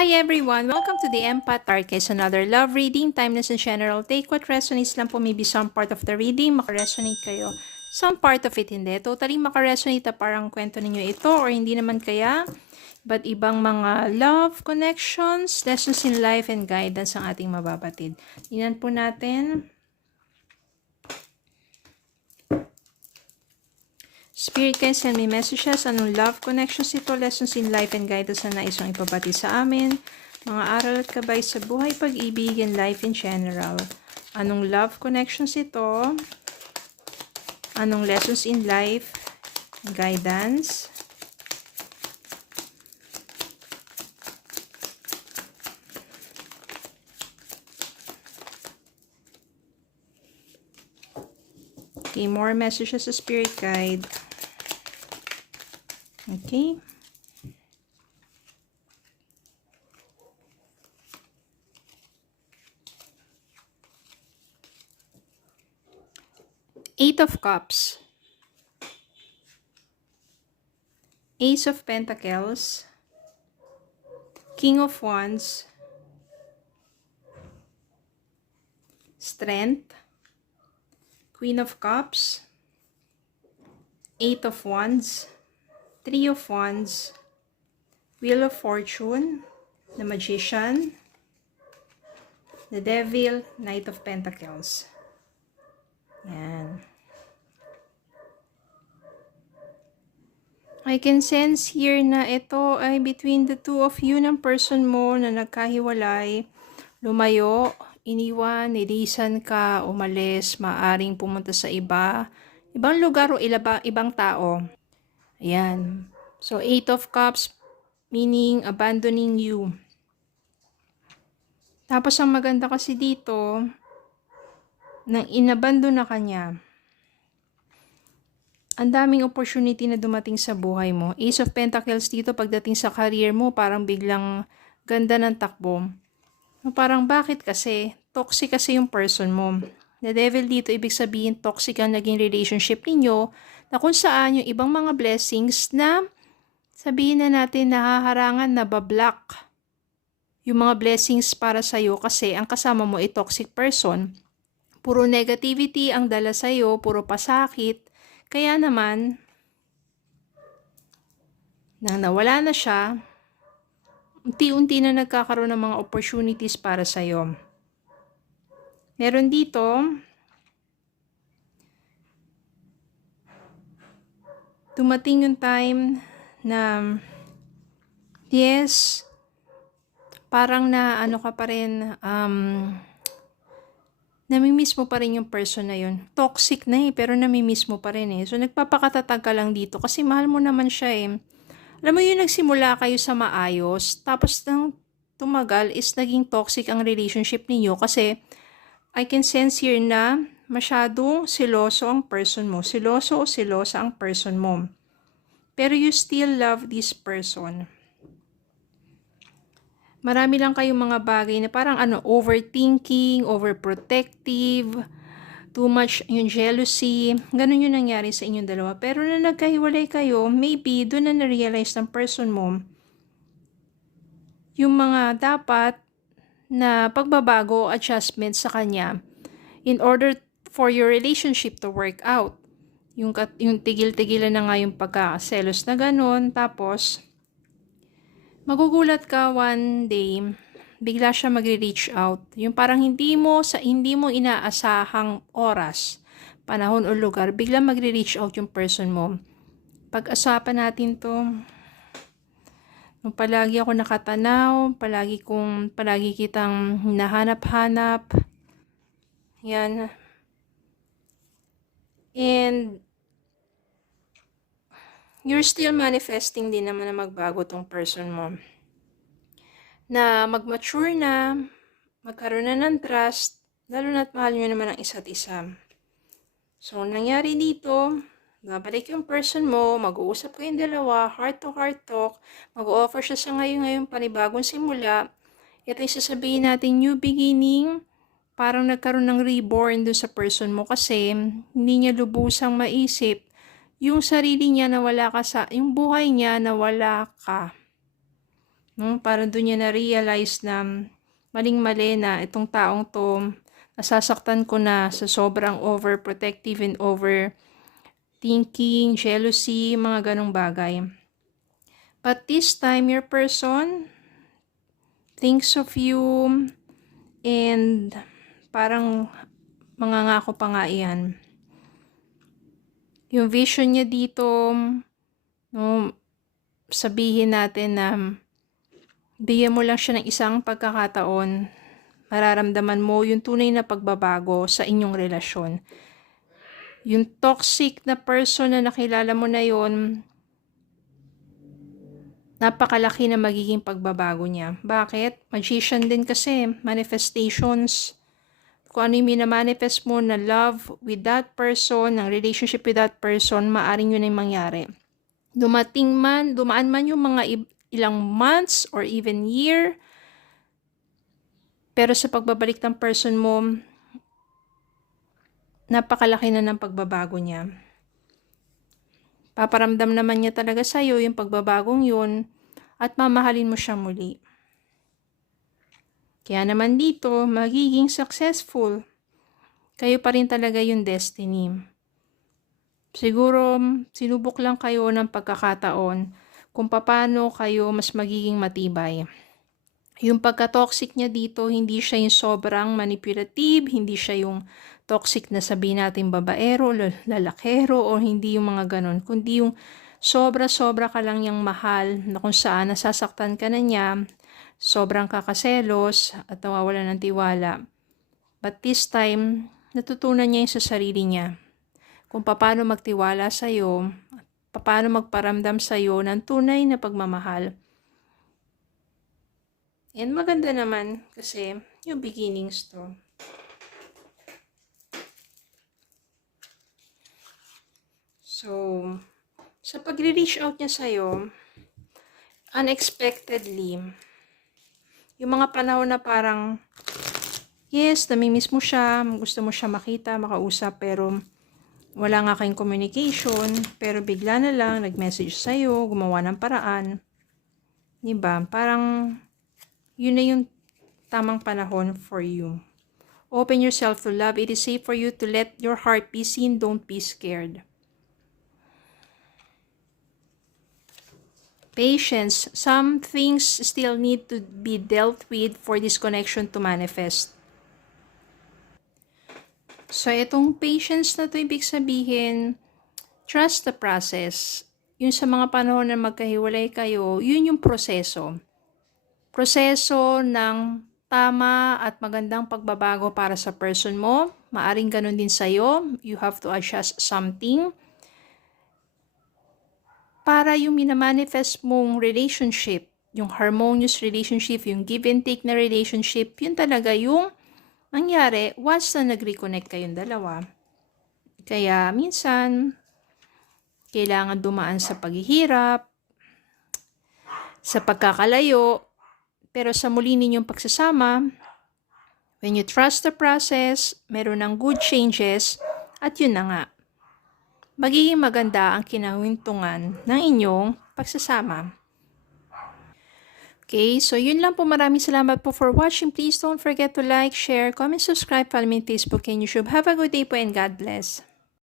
Hi everyone! Welcome to the Empath Arcade, another love reading, timeless and general. Take what resonates lang po, maybe some part of the reading, makaresonate kayo. Some part of it hindi. Totally makaresonate na parang kwento ninyo ito or hindi naman kaya. But ibang mga love, connections, lessons in life, and guidance ang ating mababatid. Tingnan po natin. Spirit guys, send me messages. Anong love connections ito, lessons in life and guidance na nais mong ipabati sa amin. Mga aral at gabay sa buhay, pag-ibig, and life in general. Anong love connections ito? Anong lessons in life, guidance? Okay, more messages sa spirit guide. Okay. Eight of Cups. Ace of Pentacles. King of Wands. Strength. Queen of Cups. Eight of Wands. Three of Wands. Wheel of Fortune. The Magician. The Devil. Knight of Pentacles. Yan. I can sense here na ito ay between the two of you ng person mo na nagkahiwalay, lumayo, iniwan, nilisan ka, umalis, maaring pumunta sa ibang lugar o ibang tao. Ayan. So, Eight of Cups, meaning abandoning you. Tapos, ang maganda kasi dito, nang inabandon na kanya, ang daming opportunity na dumating sa buhay mo. Ace of Pentacles dito, pagdating sa career mo, parang biglang ganda ng takbo. Parang bakit kasi? Toxic kasi yung person mo. The Devil dito, ibig sabihin toxic ang naging relationship ninyo, na kung saan yung ibang mga blessings na sabihin na natin nahaharangan, nabablock yung mga blessings para sa'yo kasi ang kasama mo ay toxic person. Puro negativity ang dala sa'yo, puro pasakit. Kaya naman, nang nawala na siya, unti-unti na nagkakaroon ng mga opportunities para sa'yo. Meron dito, dumating yung time na, yes, parang na ano ka pa rin, namimiss mo pa rin yung person na yun. Toxic na pero namimiss mo pa rin So, nagpapakatatag ka lang dito kasi mahal mo naman siya Alam mo yun, nagsimula kayo sa maayos, tapos nang tumagal is naging toxic ang relationship ninyo kasi I can sense here na masyadong siloso ang person mo. Siloso o silosa ang person mo. Pero you still love this person. Marami lang kayong mga bagay na parang overthinking, overprotective, too much yung jealousy. Ganun yung nangyari sa inyong dalawa. Pero na nagkahiwalay kayo, maybe doon na na-realize ng person mo yung mga dapat na pagbabago, adjustment sa kanya in order for your relationship to work out. Yung tigil-tigilan na nga yung pagkakaselos na ganun. Tapos, magugulat ka one day, bigla siya magre-reach out. Yung parang hindi mo inaasahang oras, panahon o lugar, bigla magre-reach out yung person mo. Pag-asapan natin to. Nung palagi ako nakatanaw, palagi kitang hinahanap-hanap. Yan. And you're still manifesting din naman na magbago tong person mo. Na mag-mature na, magkaroon na ng trust, lalo na't mahal nyo naman ang isa't isa. So, nangyari dito, babalik yung person mo, mag-uusap kayong dalawa, heart to heart talk, mag-offer siya sa ngayon panibagong simula. Ito yung sasabihin natin, new beginning, parang nagkaroon ng reborn doon sa person mo kasi hindi niya lubusang maisip yung sarili niya na wala ka yung buhay niya na wala ka. No? Para doon niya na-realize na maling-mali na itong taong to, nasasaktan ko na sa sobrang overprotective and overthinking, jealousy, mga ganong bagay. But this time, your person thinks of you and parang mangangako pa nga iyan. Yung vision niya dito, no, sabihin natin na bigyan mo lang siya ng isang pagkakataon, mararamdaman mo yung tunay na pagbabago sa inyong relasyon. Yung toxic na person na nakilala mo na yon, napakalaki na magiging pagbabago niya. Bakit? Magician din kasi, manifestations. Kung ano yung minamanifest mo na love with that person, ng relationship with that person, maaring yun ay mangyari. Dumaan man yung mga ilang months or even year, pero sa pagbabalik ng person mo, napakalaki na ng pagbabago niya. Paparamdam naman niya talaga sa'yo yung pagbabagong yun at mamahalin mo siya muli. Kaya naman dito, magiging successful. Kayo pa rin talaga yung destiny. Siguro, sinubok lang kayo ng pagkakataon kung paano kayo mas magiging matibay. Yung pagka-toxic niya dito, hindi siya yung sobrang manipulative, hindi siya yung toxic na sabihin natin babaero, lalakero, o hindi yung mga ganon, kundi yung sobra-sobra ka lang yung mahal na kung saan nasasaktan ka na niya, sobrang kakaselos at nawawalan ng tiwala. But this time, natutunan niya yung sa sarili niya kung paano magtiwala sa'yo, paano magparamdam sa'yo ng tunay na pagmamahal. And maganda naman kasi yung beginnings to. So, sa pag-reach out niya sa'yo, unexpectedly, yung mga panahon na parang, yes, namimiss mo siya, gusto mo siya makita, makausap, pero wala nga kayong communication, pero bigla na lang, nag-message sa'yo, gumawa ng paraan. Diba? Parang, yun na yung tamang panahon for you. Open yourself to love. It is safe for you to let your heart be seen. Don't be scared. Patience. Some things still need to be dealt with for this connection to manifest. So, itong patience na to, ibig sabihin, trust the process. Yung sa mga panahon na magkahiwalay kayo, yun yung proseso. Proseso ng tama at magandang pagbabago para sa person mo. Maaring ganun din sa'yo. You have to adjust something. Para yung minamanifest mong relationship, yung harmonious relationship, yung give and take na relationship, yun talaga yung nangyari once na nag-reconnect kayong dalawa. Kaya minsan, kailangan dumaan sa paghihirap, sa pagkakalayo, pero sa muli ninyong pagsasama, when you trust the process, meron ng good changes, at yun na nga, magiging maganda ang kinahuntungan ng inyong pagsasama. Okay, so yun lang po. Maraming salamat po for watching. Please don't forget to like, share, comment, subscribe, follow me on Facebook and YouTube. Have a good day po and God bless.